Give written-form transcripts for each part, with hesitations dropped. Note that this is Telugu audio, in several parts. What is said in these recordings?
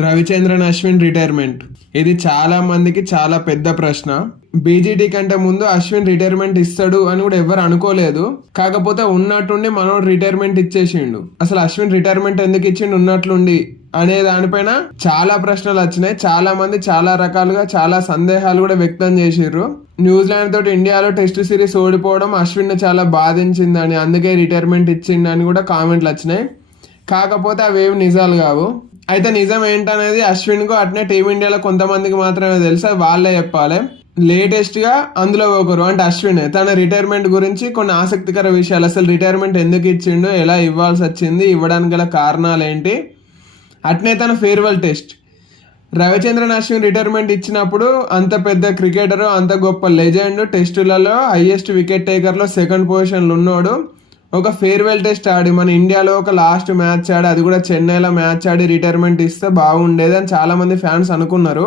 రవిచంద్రన్ అశ్విన్ రిటైర్మెంట్. ఇది చాలా మందికి చాలా పెద్ద ప్రశ్న. బీజీటీ కంటే ముందు అశ్విన్ రిటైర్మెంట్ ఇస్తాడు అని కూడా ఎవరు అనుకోలేదు. కాకపోతే ఉన్నట్టుండి మనోడు రిటైర్మెంట్ ఇచ్చేసిండు. అసలు అశ్విన్ రిటైర్మెంట్ ఎందుకు ఇచ్చిండు ఉన్నట్లుండి అనే దానిపైన చాలా ప్రశ్నలు వచ్చినాయి. చాలా మంది చాలా రకాలుగా చాలా సందేహాలు కూడా వ్యక్తం చేసిర్రు. న్యూజిలాండ్ తోటి ఇండియాలో టెస్ట్ సిరీస్ ఓడిపోవడం అశ్విన్ చాలా బాధించిందని, అందుకే రిటైర్మెంట్ ఇచ్చిండని కూడా కామెంట్లు వచ్చినాయి. కాకపోతే అవేవి నిజాలు కావు. అయితే నిజం ఏంటనేది అశ్విన్కు అట్నే టీమిండియాలో కొంతమందికి మాత్రమే తెలుసు. వాళ్ళే చెప్పాలి. లేటెస్ట్ గా అందులో ఒకరు అంటే అశ్విన్ తన రిటైర్మెంట్ గురించి కొన్ని ఆసక్తికర విషయాలు, అసలు రిటైర్మెంట్ ఎందుకు ఇచ్చిండు, ఎలా ఇవ్వాల్సి వచ్చింది, ఇవ్వడానికి గల కారణాలు ఏంటి, అట్నే తన farewell test. Ravichandran Ashwin retirement ఇచ్చినప్పుడు అంత పెద్ద క్రికెటర్, అంత గొప్ప లెజెండ్, టెస్టులలో హైయెస్ట్ వికెట్ టేకర్లో సెకండ్ పొజిషన్లో ఉన్నాడు. ఒక ఫేర్వెల్ టెస్ట్ ఆడి మన ఇండియాలో ఒక లాస్ట్ మ్యాచ్ ఆడి, అది కూడా చెన్నైలో మ్యాచ్ ఆడి రిటైర్మెంట్ ఇస్తే బాగుండేది అని చాలామంది ఫ్యాన్స్ అనుకున్నారు.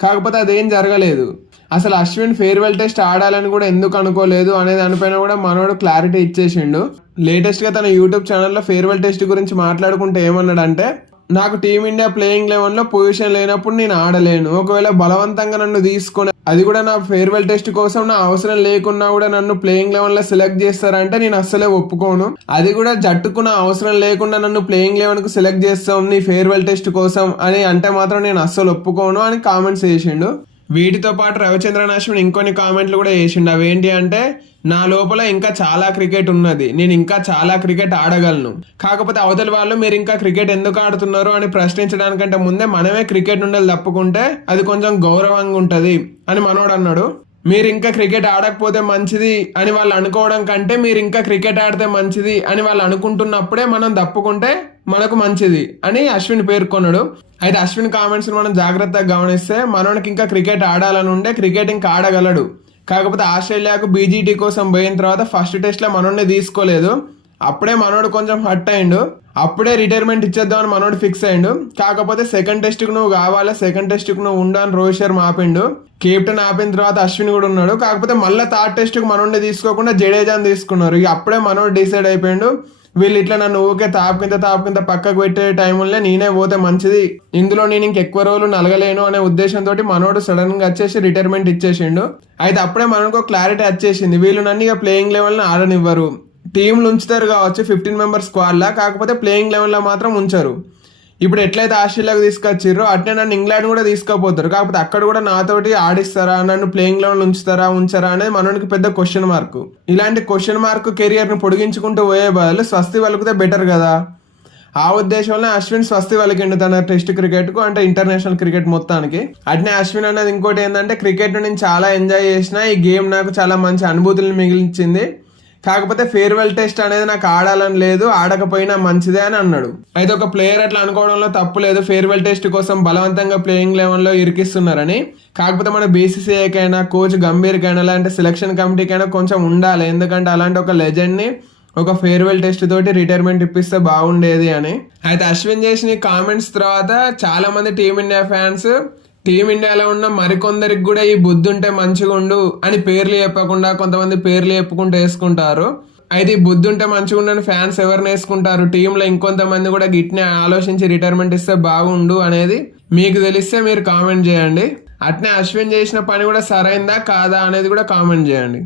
కాకపోతే అదేం జరగలేదు. అసలు అశ్విన్ ఫేర్వెల్ టెస్ట్ ఆడాలని కూడా ఎందుకు అనుకోలేదు అనే దానిపైన కూడా మనోడు క్లారిటీ ఇచ్చేసిండు. లేటెస్ట్గా తన యూట్యూబ్ ఛానల్లో ఫేర్వెల్ టెస్ట్ గురించి మాట్లాడుకుంటే ఏమన్నాడంటే, నాకు టీమిండియా ప్లేయింగ్ 11లో పొజిషన్ లేనప్పుడు నేను ఆడలేను. ఒకవేళ బలవంతంగా నన్ను తీసుకొని, అది కూడా నా ఫేర్వెల్ టెస్ట్ కోసం నా అవసరం లేకున్నా కూడా నన్ను ప్లేయింగ్ 11లో సెలెక్ట్ చేస్తారంటే నేను అస్సలే ఒప్పుకోను. అది కూడా జట్టుకు నా అవసరం లేకుండా నన్ను ప్లేయింగ్ 11కు సెలెక్ట్ చేస్తాం నీ ఫేర్వెల్ టెస్ట్ కోసం అని అంటే మాత్రం నేను అస్సలు ఒప్పుకోను అని కామెంట్స్ చేసిండు. వీటితో పాటు రవిచంద్రన్ అశ్విన్ ఇంకొన్ని కామెంట్లు కూడా చేసిండు. అవేంటి అంటే, నా లోపల ఇంకా చాలా క్రికెట్ ఉన్నది, నేను ఇంకా చాలా క్రికెట్ ఆడగలను. కాకపోతే అవతలి వాళ్ళు మీరు ఇంకా క్రికెట్ ఎందుకు ఆడుతున్నారు అని ప్రశ్నించడానికంటే ముందే మనమే క్రికెట్ నుండి తప్పుకుంటే అది కొంచెం గౌరవంగా ఉంటుంది అని మనోడు అన్నాడు. మీరు ఇంకా క్రికెట్ ఆడకపోతే మంచిది అని వాళ్ళు అనుకోవడం కంటే మీరు ఇంకా క్రికెట్ ఆడితే మంచిది అని వాళ్ళు అనుకుంటున్నప్పుడే మనం తప్పుకుంటే మనకు మంచిది అని అశ్విన్ పేర్కొన్నాడు. అయితే అశ్విన్ కామెంట్స్ మనం జాగ్రత్తగా గమనిస్తే, మనోనికి ఇంకా క్రికెట్ ఆడాలని ఉండే, క్రికెట్ ఇంకా ఆడగలడు. కాకపోతే ఆస్ట్రేలియాకు బీజీటీ కోసం పోయిన తర్వాత ఫస్ట్ టెస్ట్లో మనోడిని తీసుకోలేదు. అప్పుడే మనోడు కొంచెం హర్ట్ అయిండు. అప్పుడే రిటైర్మెంట్ ఇచ్చేద్దామని మనోడు ఫిక్స్ అయిండు. కాకపోతే సెకండ్ టెస్ట్కి నువ్వు కావాలి, సెకండ్ టెస్ట్కి నువ్వు ఉండు అని రోహిత్ శర్మ ఆపిండు. కెప్టెన్ ఆపిన తర్వాత అశ్విన్ కూడా ఉన్నాడు. కాకపోతే మళ్ళీ థర్డ్ టెస్ట్కి మనోడిని తీసుకోకుండా జడేజాని తీసుకున్నారు. ఇక అప్పుడే మనోడు డిసైడ్ అయిపోయిండు, వీళ్ళు ఇట్లా నన్ను ఊకే తాపు కింద పక్కకు పెట్టే టైంలో నేనే పోతే మంచిది, ఇందులో నేను ఇంకెక్కువ రోజులు నలగలేను అనే ఉద్దేశంతో మనోడు సడన్ గా వచ్చేసి రిటైర్మెంట్ ఇచ్చేసిండు. అయితే అప్పుడే మనకు క్లారిటీ వచ్చేసింది, వీళ్ళు నన్ను ఇక ప్లేయింగ్ లెవెల్ని ఆడనివ్వరు. టీంలు ఉంచుతారు కావచ్చు 15 మెంబర్స్ స్క్వాడ్లా, కాకపోతే ప్లేయింగ్ లెవెల్లో మాత్రం ఉంచరు. ఇప్పుడు ఎట్లయితే ఆస్ట్రేలియాకు తీసుకొచ్చిర్రో అట్నే నన్ను ఇంగ్లాండ్ కూడా తీసుకోపోతారు. కాకపోతే అక్కడ కూడా నాతోటి ఆడిస్తారా, నన్ను ప్లేయింగ్ లెవెల్ ఉంచుతారా అనేది మనోనికి పెద్ద క్వశ్చన్ మార్క్. ఇలాంటి క్వశ్చన్ మార్క్ కెరియర్ని పొడిగించుకుంటూ పోయే బదులు స్వస్తి వలికితే బెటర్ కదా. ఆ ఉద్దేశంలో అశ్విన్ స్వస్తి వలికిండు తన టెస్ట్ క్రికెట్కు, అంటే ఇంటర్నేషనల్ క్రికెట్ మొత్తానికి. అట్నే అశ్విన్ అన్నది ఇంకోటి ఏంటంటే, క్రికెట్ నేను చాలా ఎంజాయ్ చేసిన, ఈ గేమ్ నాకు చాలా మంచి అనుభూతులను మిగిలించింది. కాకపోతే ఫేర్వెల్ టెస్ట్ అనేది నాకు ఆడాలని లేదు, ఆడకపోయినా మంచిదే అని అన్నాడు. అయితే ఒక ప్లేయర్ అట్లా అనుకోవడంలో తప్పు లేదు, ఫేర్వెల్ టెస్ట్ కోసం బలవంతంగా ప్లేయింగ్ 11లో ఇరికిస్తున్నారని. కాకపోతే మన బీసీసీఐకైనా, కోచ్ గంభీర్కైనా, అలాంటి సెలక్షన్ కమిటీకైనా కొంచెం ఉండాలి. ఎందుకంటే అలాంటి ఒక లెజెండ్ని ఒక ఫేర్వెల్ టెస్ట్ తోటి రిటైర్మెంట్ ఇప్పిస్తే బాగుండేది అని. అయితే అశ్విన్ చేసిన కామెంట్స్ తర్వాత చాలా మంది టీమిండియా ఫ్యాన్స్, టీమిండియాలో ఉన్న మరికొందరికి కూడా ఈ బుద్ధి ఉంటే మంచిగా ఉండు అని పేర్లు చెప్పకుండా కొంతమంది పేర్లు చెప్పుకుంటూ వేసుకుంటారు. అయితే ఈ బుద్ధి ఉంటే మంచిగా ఉండని ఫ్యాన్స్ ఎవరిని వేసుకుంటారు, టీంలో ఇంకొంతమంది కూడా గిట్నే ఆలోచించి రిటైర్మెంట్ ఇస్తే బాగుండు అనేది మీకు తెలిస్తే మీరు కామెంట్ చేయండి. అట్నే అశ్విన్ చేసిన పని కూడా సరైందా కాదా అనేది కూడా కామెంట్ చేయండి.